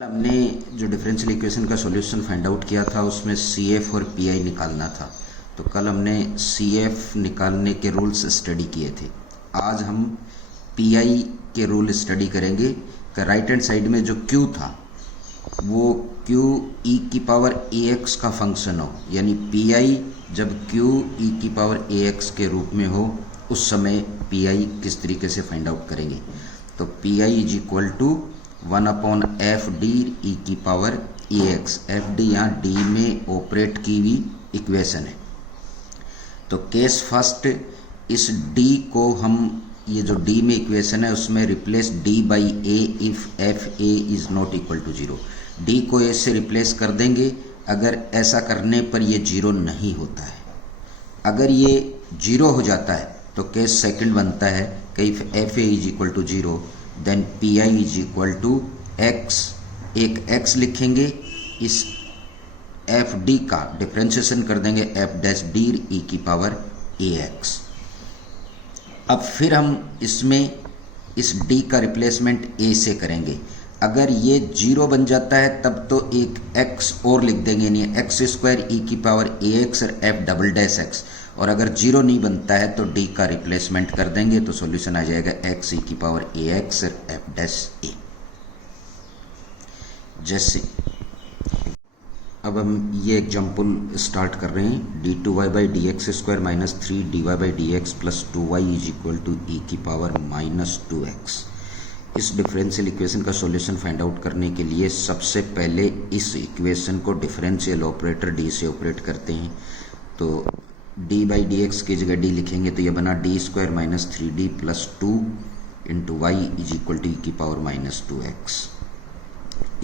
हमने जो differential equation का सॉल्यूशन फाइंड आउट किया था उसमें सी एफ और पी आई निकालना था। तो कल हमने सी एफ निकालने के रूल्स स्टडी किए थे। आज हम पी आई के रूल स्टडी करेंगे कि राइट हैंड साइड में जो क्यू था वो क्यू ई की पावर ए एक्स का फंक्शन हो, यानी पी आई जब क्यू ई की पावर ए एक्स के रूप में हो उस समय पी आई किस तरीके से फाइंड आउट करेंगे। तो P I is equal to 1/f/d e की power a x. F D यहाँ डी में ऑपरेट की हुई इक्वेशन है। तो केस फर्स्ट, इस d को हम ये जो d में इक्वेशन है उसमें replace d by a if f a is not equal to 0। d को a से रिप्लेस कर देंगे। अगर ऐसा करने पर ये 0 नहीं होता है। अगर ये 0 हो जाता है तो केस सेकंड बनता है कि if f a is equal to 0 then P I is equal to x. एक x लिखेंगे, इस एफ डी का डिफ्रेंशिएशन कर देंगे एफ डैश डी ई की पावर ए एक्स। अब फिर हम इसमें इस d का रिप्लेसमेंट a से करेंगे। अगर ये 0 बन जाता है तब तो एक x और लिख देंगे, यानी एक्स स्क्वायर ई की पावर ए एक्स और एफ डबल डैश एक्स। और अगर 0 नहीं बनता है तो d का रिप्लेसमेंट कर देंगे तो सॉल्यूशन आ जाएगा x ई की पावर ए एक्स और एफ डैश ए। जैसे अब हम ये एग्जाम्पल स्टार्ट कर रहे हैं। D two y by d x square minus 3 d y by d x plus 2y is equal to e की पावर माइनस 2x। इस डिफरेंशियल इक्वेशन का सॉल्यूशन फाइंड आउट करने के लिए सबसे पहले इस इक्वेशन को डिफरेंशियल ऑपरेटर डी से ऑपरेट करते हैं। तो डी बाई डी एक्स की जगह डी लिखेंगे तो ये बना d square minus 3d plus 2 into y is equal to e की पावर माइनस 2x।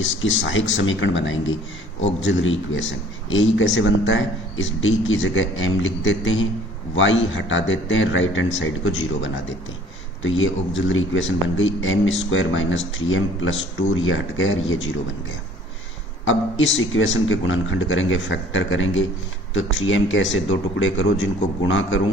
इसकी सहायक समीकरण बनाएंगे, ऑक्सिलरी इक्वेशन। ए कैसे बनता है, इस डी की जगह m लिख देते हैं, y हटा देते हैं, राइट हैंड साइड को 0 बना देते हैं। तो ये ऑक्सिलरी इक्वेशन बन गई m square minus 3m plus 2, ये हट गया और ये 0 बन गया। अब इस इक्वेशन के गुणनखंड करेंगे, फैक्टर करेंगे। तो 3m के ऐसे दो टुकड़े करो जिनको गुणा करूं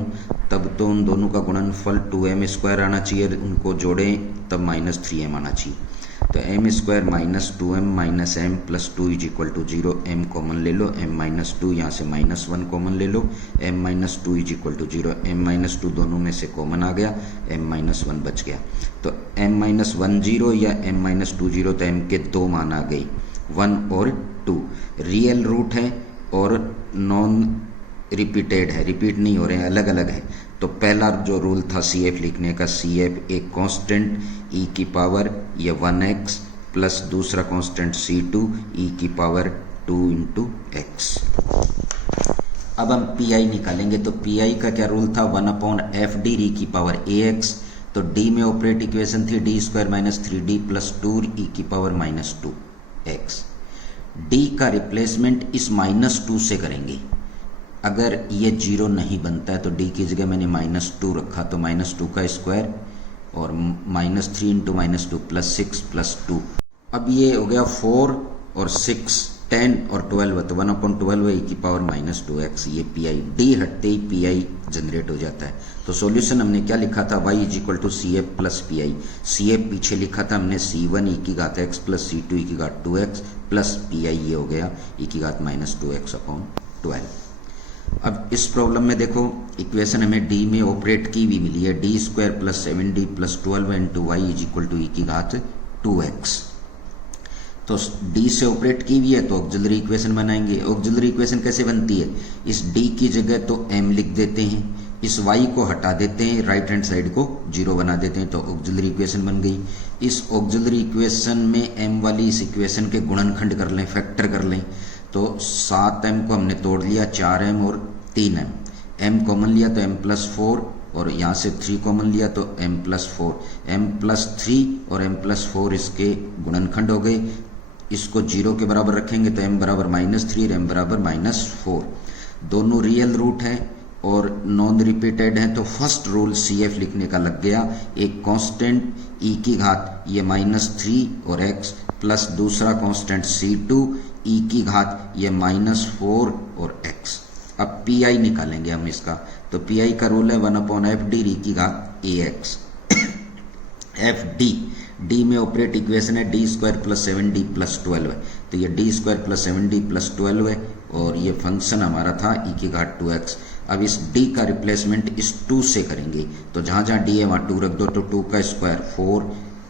तब तो उन दोनों का गुणनफल 2m स्क्वायर आना चाहिए, उनको जोड़ें तब माइनस 3m आना चाहिए। तो m square minus 2m minus m plus 2 is equal to 0। m common ले लो, m माइनस 2 यहाँ से माइनस 1 कॉमन ले लो, m minus 2 is equal to 0। m minus 2 दोनों में से कॉमन आ गया, m माइनस 1 बच गया। तो m माइनस 1 0 या m माइनस 2 0, तो m के दो मान आ गई, 1 और 2। रियल रूट है और नॉन रिपीटेड है, रिपीट नहीं हो रहे हैं, अलग अलग है। तो पहला जो रूल था सी एफ लिखने का, सी एफ एक कांस्टेंट ई की पावर ये 1x प्लस दूसरा कांस्टेंट c2 ई की पावर 2 इंटू एक्स। अब हम पी आई निकालेंगे। तो पी आई का क्या रूल था, 1/f/d ई की पावर ए एक्स। तो d में ऑपरेट इक्वेशन थी D square minus 3d plus 2 ई की पावर माइनस 2x। d का रिप्लेसमेंट इस माइनस 2 से करेंगे। अगर ये 0 नहीं बनता है तो d की जगह मैंने माइनस 2 रखा, तो माइनस 2 का स्क्वायर और minus 3 into minus 2 plus 6 plus 2। अब ये हो गया 4 और 6 10 और 12, तो 1/12 ई की पावर माइनस 2x। ये पी आई, डी हटते ही पी आई जनरेट हो जाता है। तो सॉल्यूशन हमने क्या लिखा था, y is equal to C F plus P I. C F पीछे लिखा था हमने c1 ई की घात x प्लस c2 ई की घात 2x प्लस पी आई ये हो गया ई की घात माइनस 2x/12। अब इस प्रॉब्लम में देखो इक्वेशन हमें d में ऑपरेट की भी मिली है, d square plus 7d plus 12 into y is equal to e की घात 2x। तो d से ऑपरेट की हुई है तो ऑक्सिलरी इक्वेशन बनाएंगे। ऑक्सिलरी इक्वेशन कैसे बनती है, इस d की जगह तो m लिख देते हैं, इस y को हटा देते हैं, राइट हैंड साइड को 0 बना देते हैं, तो ऑक्सिलरी इक्वेशन बन गई। इस ऑक्सिलरी इक्वेशन में m वाली इस इक्वेशन के गुणनखंड कर लें, फैक्टर कर लें। तो 7m को हमने तोड़ लिया, 4m और 3m। m कॉमन लिया तो m प्लस 4 और यहाँ से 3 कॉमन लिया तो m प्लस 4। m प्लस 3 और m प्लस 4 इसके गुणनखंड हो गए। इसको 0 के बराबर रखेंगे तो m बराबर माइनस 3 और m बराबर माइनस 4। दोनों रियल रूट हैं और नॉन रिपीटेड हैं, तो फर्स्ट रूल सी एफ लिखने का लग गया। एक कांस्टेंट ई की घात ये माइनस 3 और x प्लस दूसरा कांस्टेंट c2 ई की घात ये माइनस 4 और x। अब पी आई निकालेंगे हम इसका। तो पी आई का रूल है 1/f/d ई की घात ए एक्स। एफ डी डी में ऑपरेट इक्वेशन है d square plus 7d plus 12 है, तो ये D square plus 7d plus 12 है और ये फंक्शन हमारा था e की घात 2x। अब इस d का रिप्लेसमेंट इस 2 से करेंगे, तो जहाँ जहाँ d है वहाँ 2 रख दो, तो 2 का स्क्वायर 4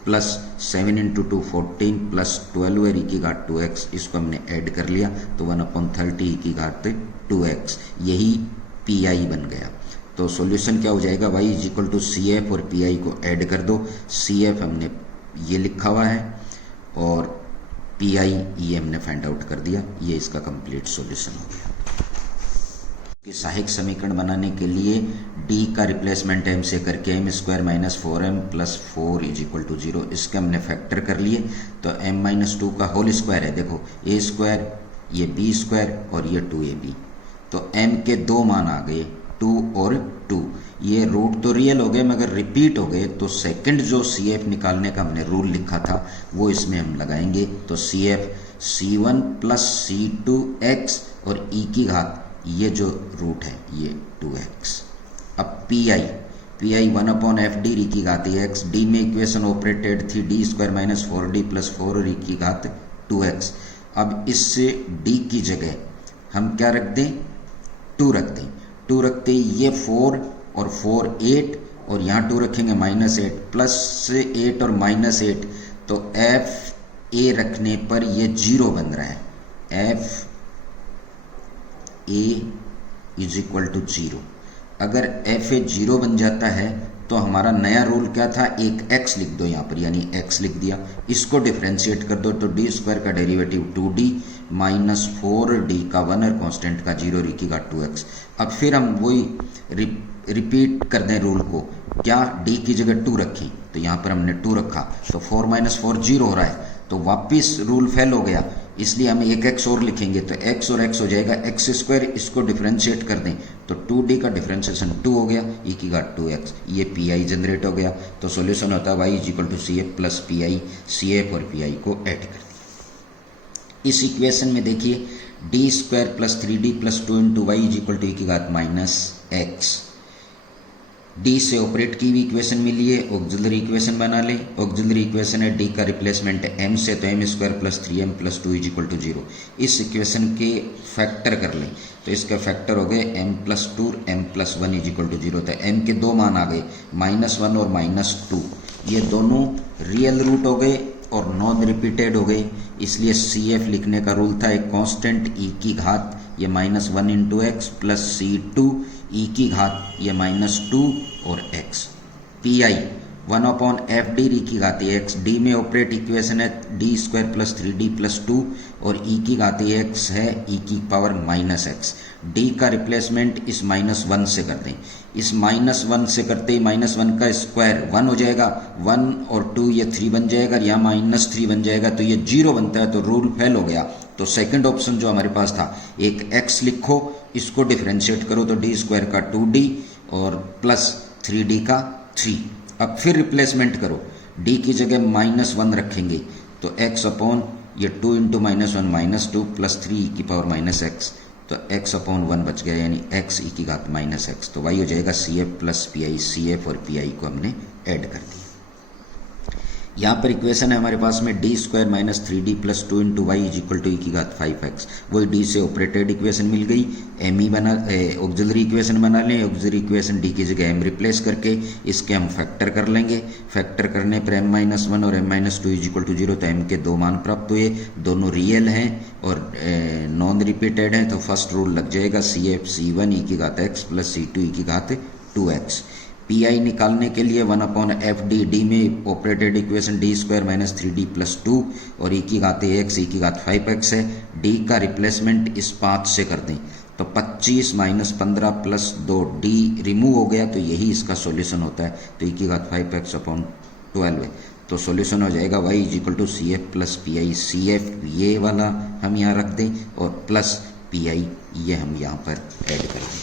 प्लस 7 इंटू 2 14 प्लस 12 है e की घात 2x, इसको हमने ऐड कर लिया तो 1/30 e की घात 2x, यही pi बन गया। तो सॉल्यूशन क्या हो जाएगा, y is equal to C F और पी आई को ऐड कर दो। सी एफ हमने ये लिखा हुआ है और पी आई ये हमने फाइंड आउट कर दिया, ये इसका कंप्लीट सॉल्यूशन हो गया। कि सहायक समीकरण बनाने के लिए d का रिप्लेसमेंट m से करके m square minus 4m plus 4 is equal to 0, इसके हमने फैक्टर कर लिए, तो m माइनस 2 का होल स्क्वायर है, देखो a स्क्वायर, ये b स्क्वायर और ये 2ab, तो m के दो मान आ गए 2 और 2, ये रूट तो रियल हो गए मगर रिपीट हो गए, तो सेकंड जो सी एफ निकालने का हमने रूल लिखा था वो इसमें हम लगाएंगे, तो C F c1 plus c2x और e की घात ये जो रूट है ये 2x। अब पी आई 1/fd e की घात x, डी में इक्वेशन ऑपरेटेड थी D square minus 4d plus 4 और e की घात 2x। अब इससे d की जगह हम क्या रख दें, 2 रख दें, 2 रखते ये 4 और 4 8 और यहाँ 2 रखेंगे -8 प्लस 8 और -8, तो एफ ए रखने पर ये 0 बन रहा है, f a is equal to 0। अगर एफ ए 0 बन जाता है तो हमारा नया रूल क्या था, एक x लिख दो यहाँ पर, यानी x लिख दिया, इसको डिफ्रेंशिएट कर दो तो डी स्क्वायर का डेरिवेटिव 2d माइनस 4d का 1 और कांस्टेंट का 0 की घात 2x। अब फिर हम वही रिपीट कर दें रूल को, क्या d की जगह 2 रखें, तो यहाँ पर हमने 2 रखा, तो 4 माइनस 4 0 हो रहा है, तो वापिस रूल फेल हो गया, इसलिए हम एक x और लिखेंगे, तो x और x हो जाएगा x स्क्वायर, इसको डिफरेंशिएट कर दें तो 2d का डिफरेंशिएशन 2 हो गया, e की घात 2x, ये pi जनरेट हो गया। तो सॉल्यूशन होता है y is equal to C F plus P I, C F और पी आई को ऐड कर दिया। इस इक्वेशन में देखिए D square plus 3d plus 2 into y is equal to e की घात माइनस एक्स, डी से ऑपरेट की हुई इक्वेशन मिली है, ऑक्सिलरी इक्वेशन बना लें। ऑक्सिलरी इक्वेशन है डी का रिप्लेसमेंट है m से, तो m square plus 3m plus 2 is equal to 0। इस इक्वेशन के फैक्टर कर लें, तो इसका फैक्टर हो गए m plus 2 m plus 1 is equal to 0, तो m के दो मान आ गए -1 और -2, ये दोनों रियल रूट हो गए और नॉन रिपीटेड हो गए, इसलिए सी एफ लिखने का रूल था एक कांस्टेंट e की घात ये -1 into x plus c2 e की घात ये -2 और x। P I 1/fd e की घात x, डी में ऑपरेट इक्वेशन है d square plus 3d plus 2 और e की घात x है e की पावर -x। d का रिप्लेसमेंट इस -1 से कर दें, इस -1 से करते ही -1 का स्क्वायर 1 हो जाएगा, 1 और 2 ये 3 बन जाएगा, यहाँ -3 बन जाएगा, तो ये 0 बनता है, तो रूल फेल हो गया। तो सेकंड ऑप्शन जो हमारे पास था, एक x लिखो, इसको डिफरेंशिएट करो तो डी स्क्वायर का 2d और प्लस 3d का 3। अब फिर रिप्लेसमेंट करो, d की जगह -1 रखेंगे तो x अपॉन ये 2 इंटू -1 -2 प्लस 3 की पावर -x, तो x अपॉन 1 बच गया, यानी x e की घात -x, तो y हो जाएगा C F plus P I, C F और पी आई को हमने ऐड कर दिया। यहाँ पर इक्वेशन है हमारे पास में d square minus 3d plus 2 into y is equal to e की घात 5x, वही डी से ऑपरेटेड इक्वेशन मिल गई, एम ई बना ऑक्सिलरी इक्वेशन बना लें, ऑक्सिलरी इक्वेशन डी की जगह एम रिप्लेस करके इसके हम फैक्टर कर लेंगे, फैक्टर करने पर m-1 और m-2 इज इक्वल टू 0, तो m के दो मान प्राप्त हुए, दोनों रियल हैं और नॉन रिपीटेड हैं, तो फर्स्ट रूल लग जाएगा सी एफ c1 e की घात x प्लस c2 e की घात 2x। पी आई निकालने के लिए 1/fd, डी में operated equation D square minus 3d plus 2 और e की घात x e की घात 5x है, डी का रिप्लेसमेंट इस 5 से कर दें तो 25 माइनस 15 प्लस 2 डी रिमूव हो गया, तो यही इसका सॉल्यूशन होता है, तो e की घात 5x अपॉन 12 है, तो सॉल्यूशन हो जाएगा y is equal to C F plus P I, C F ये वाला हम यहाँ रख दें और प्लस पी आई ये हम यहाँ पर ऐड कर दें।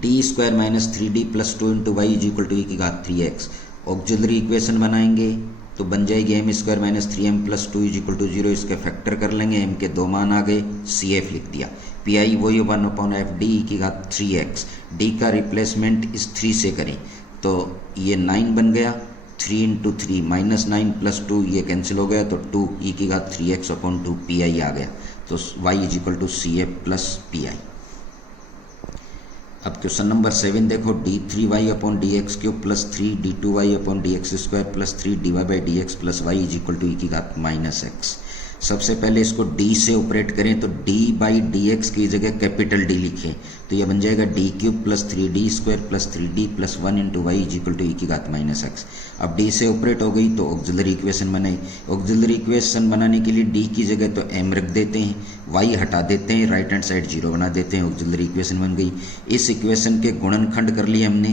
D square minus 3d plus 2 into y is equal to e की घात 3x, ऑक्सिलरी इक्वेशन बनाएंगे तो बन जाएगी m square minus 3m plus 2 is equal to 0, इसके फैक्टर कर लेंगे, एम के दो मान आ गए, सी एफ लिख दिया, पी आई वही 1/fd ई की घात 3x, डी का रिप्लेसमेंट इस 3 से करें तो ये 9 बन गया, 3 इंटू 3 -9 प्लस 2 ये कैंसिल हो गया, तो 2 ई की घात 3x/2 पी आई आ गया। तो y is equal to C F plus P i. अब क्वेश्चन नंबर 7 देखो, d3y/dx³ plus 3d2y/dx² plus 3dy/dx plus y is equal to e की घात -x। सबसे पहले इसको d से ऑपरेट करें, तो d/dx की जगह कैपिटल D लिखें, तो यह बन जाएगा d³ plus 3d² plus 3d plus 1 into y is equal to e की घात -x। अब d से ऑपरेट हो गई तो ऑक्सिलरी इक्वेशन बनाई। ऑक्सिलरी इक्वेशन बनाने के लिए d की जगह तो m रख देते हैं, y हटा देते हैं, राइट हैंड साइड 0 बना देते हैं, ऑक्सिलरी इक्वेशन बन गई। इस इक्वेशन के गुणनखंड कर लिए हमने,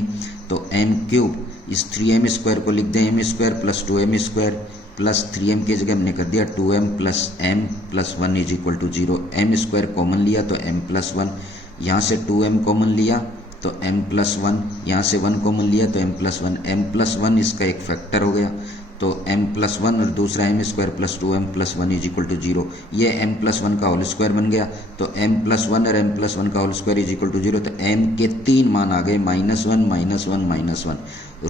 तो m³ इस 3m² को लिख दें m² plus 2m² plus 3m की जगह हमने कर दिया 2m plus m plus 1 is equal to 0। m² common लिया तो m प्लस 1, यहाँ से 2m कॉमन लिया तो m प्लस 1, यहाँ से 1 कॉमन लिया तो m प्लस 1। m प्लस 1 इसका एक फैक्टर हो गया, तो m प्लस 1 और दूसरा m² plus 2m plus 1 is equal to 0। ये m प्लस 1 का होल स्क्वायर बन गया, तो m प्लस 1 और m प्लस 1 का whole square is equal to 0। तो m के 3 मान आ गए, -1 -1 -1।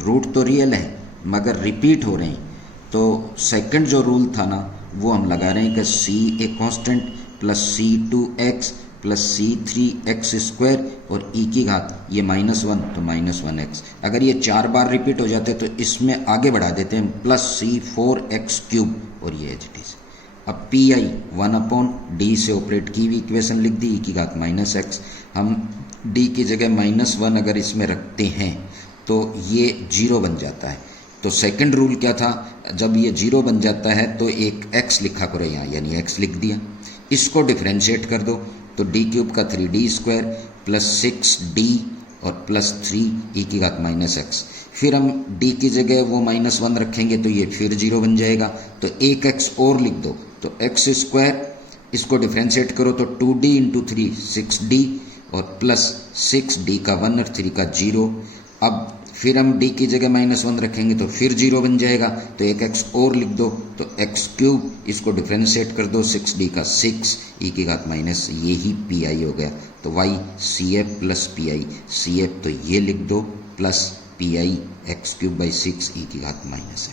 रूट तो रियल है मगर रिपीट हो रहे हैं, तो सेकंड जो रूल था ना वो हम लगा रहे हैं कि c a constant plus c2x plus c3x² और e की घात ये -1 तो -1x। अगर ये 4 बार रिपीट हो जाते तो इसमें आगे बढ़ा देते हैं प्लस c4x³ और ये एज इट इज। अब पी आई 1/d से ऑपरेट की हुई इक्वेशन लिख दी, e की घात -x। हम d की जगह -1 अगर इसमें रखते हैं तो ये 0 बन जाता है। तो सेकंड रूल क्या था, जब ये 0 बन जाता है तो एक x लिखा करो यहाँ, यानी x लिख दिया। इसको डिफ्रेंशिएट कर दो, तो d³ का 3d² प्लस 6d और प्लस 3 e की घात -x। फिर हम d की जगह वो -1 रखेंगे तो ये फिर 0 बन जाएगा, तो एक x और लिख दो, तो x² इसको डिफ्रेंशिएट करो तो 2d इंटू 3 6d और प्लस 6d का 1 और 3 का 0। अब फिर हम d की जगह -1 रखेंगे तो फिर 0 बन जाएगा, तो एक x और लिख दो, तो x³ इसको डिफ्रेंशिएट कर दो 6d का 6 e की घात माइनस, ये ही पी आई हो गया। तो y CF plus P I, CF तो ये लिख दो plus P I x³ by 6 e की घात -x।